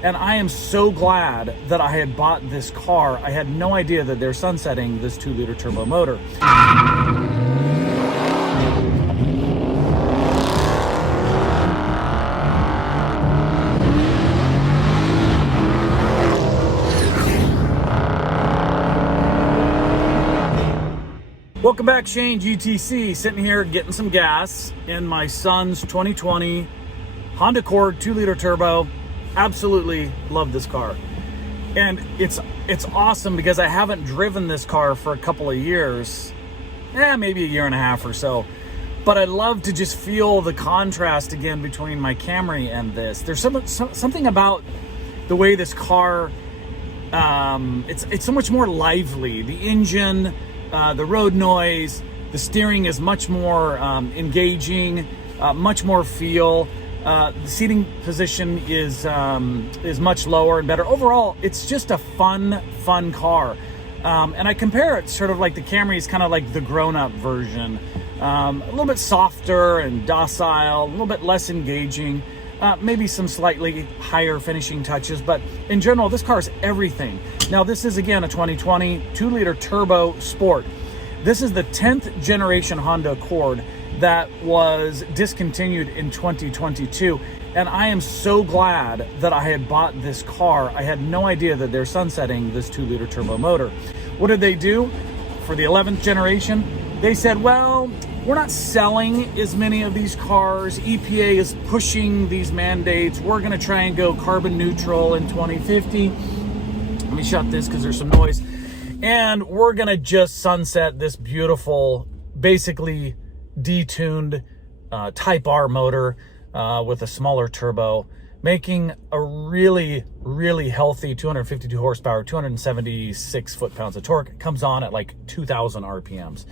And I am so glad that I had bought this car. I had no idea that they're sunsetting this 2-liter turbo motor. Welcome back, Shane GTC, sitting here getting some gas in my son's 2020 Honda Accord 2-liter turbo. Absolutely love this car. And it's awesome because I haven't driven this car for a couple of years, maybe a year and a half or so. But I love to just feel the contrast again between my Camry and this. There's something about the way this car, it's so much more lively. The engine, the road noise, the steering is much more engaging, much more feel. The seating position is much lower and better. Overall, it's just a fun car. And I compare it sort of like the Camry is kind of like the grown-up version. A little bit softer and docile, a little bit less engaging, maybe some slightly higher finishing touches, but in general, this car is everything. Now, this is, again, a 2020 2-liter turbo sport. This is the 10th generation Honda Accord that was discontinued in 2022. And I am so glad that I had bought this car. I had no idea that they're sunsetting this 2-liter turbo motor. What did they do for the 11th generation? They said, well, we're not selling as many of these cars. EPA is pushing these mandates. We're gonna try and go carbon neutral in 2050. Let me shut this because there's some noise. And we're gonna just sunset this beautiful, basically detuned Type R motor with a smaller turbo, making a really, really healthy 252 horsepower, 276 foot-pounds of torque. It comes on at like 2,000 RPMs.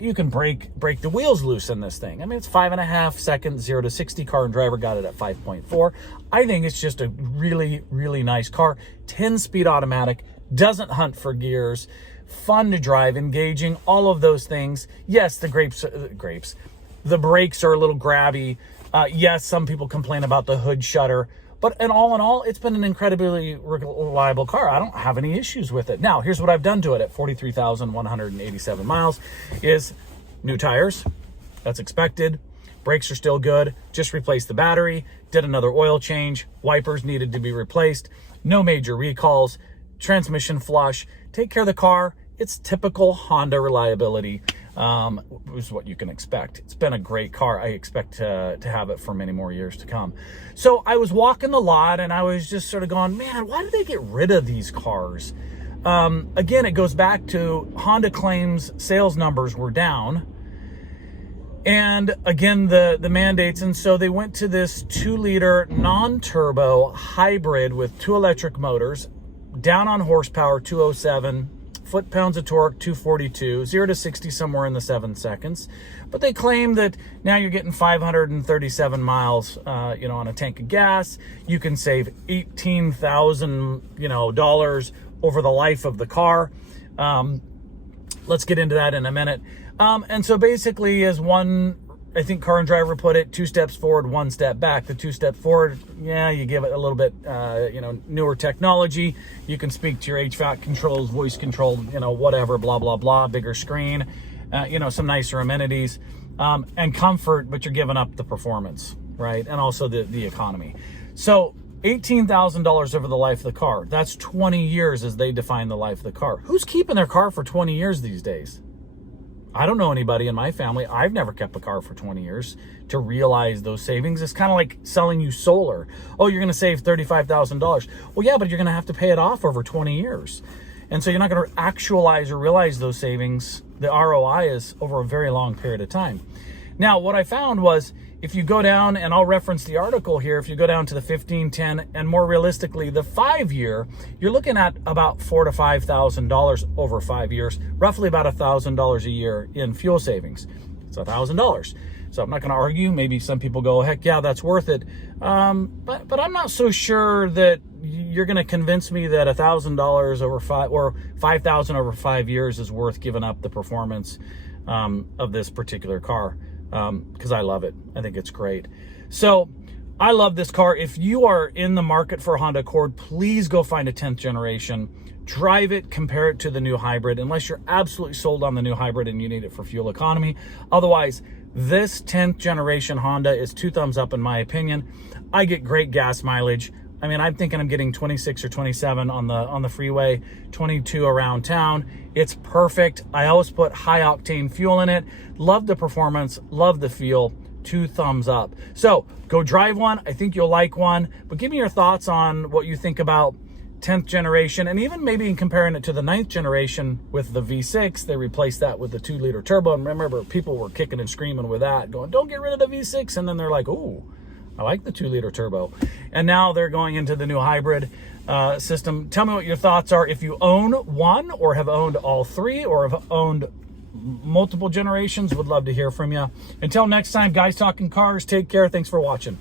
You can break the wheels loose in this thing. I mean, it's 5.5 seconds, 0 to 60. Car and Driver got it at 5.4. I think it's just a really, really nice car. 10-speed automatic, doesn't hunt for gears, fun to drive, engaging, all of those things. Yes, the brakes are a little grabby. Yes, some people complain about the hood shutter, but in all, it's been an incredibly reliable car. I don't have any issues with it. Now, here's what I've done to it at 43,187 miles is new tires. That's expected. Brakes are still good. Just replaced the battery. Did another oil change. Wipers needed to be replaced. No major recalls. Transmission flush. Take care of the car. It's typical Honda reliability, is what you can expect. It's been a great car. I expect to have it for many more years to come. So I was walking the lot and I was just sort of going, man, why did they get rid of these cars? Again, it goes back to Honda claims sales numbers were down. And again, the mandates. And so they went to this 2-liter non-turbo hybrid with 2 electric motors, down on horsepower, 207, foot-pounds of torque, 242, 0 to 60 somewhere in the 7 seconds. But they claim that now you're getting 537 miles, on a tank of gas. You can save $18,000, dollars over the life of the car. Let's get into that in a minute. And so basically, as one, I think Car and Driver put it, 2 steps forward, 1 step back. The 2 step forward, you give it a little bit, newer technology. You can speak to your HVAC controls, voice control, whatever, blah, blah, blah, bigger screen, some nicer amenities, and comfort, but you're giving up the performance, right? And also the economy. So $18,000 over the life of the car. That's 20 years as they define the life of the car. Who's keeping their car for 20 years these days? I don't know anybody in my family. I've never kept a car for 20 years to realize those savings. It's kind of like selling you solar. Oh, you're going to save $35,000. Well, yeah, but you're going to have to pay it off over 20 years. And so you're not going to actualize or realize those savings. The ROI is over a very long period of time. Now, what I found was if you go down, and I'll reference the article here, if you go down to the 15, 10, and more realistically, the 5-year, you're looking at about $4,000 to $5,000 over 5 years, roughly about $1,000 a year in fuel savings. It's $1,000. So I'm not going to argue. Maybe some people go, heck yeah, that's worth it. But I'm not so sure that you're going to convince me that $1,000 over 5 or $5,000 over 5 years is worth giving up the performance of this particular car. Because I love it. I think it's great. So I love this car. If you are in the market for a Honda Accord, please go find a 10th generation. Drive it, compare it to the new hybrid, unless you're absolutely sold on the new hybrid and you need it for fuel economy. Otherwise, this 10th generation Honda is 2 thumbs up in my opinion. I get great gas mileage. I mean, I'm thinking I'm getting 26 or 27 on the freeway, 22 around town. It's perfect. I always put high octane fuel in it. Love the performance, love the feel. 2 thumbs up. So go drive one. I think you'll like one, but give me your thoughts on what you think about 10th generation, and even maybe in comparing it to the 9th generation with the V6. They replaced that with the 2-liter turbo. And remember, people were kicking and screaming with that, going, don't get rid of the V6. And then they're like, ooh, I like the 2-liter turbo. And now they're going into the new hybrid system. Tell me what your thoughts are. If you own one or have owned all 3 or have owned multiple generations, would love to hear from you. Until next time, guys talking cars, take care. Thanks for watching.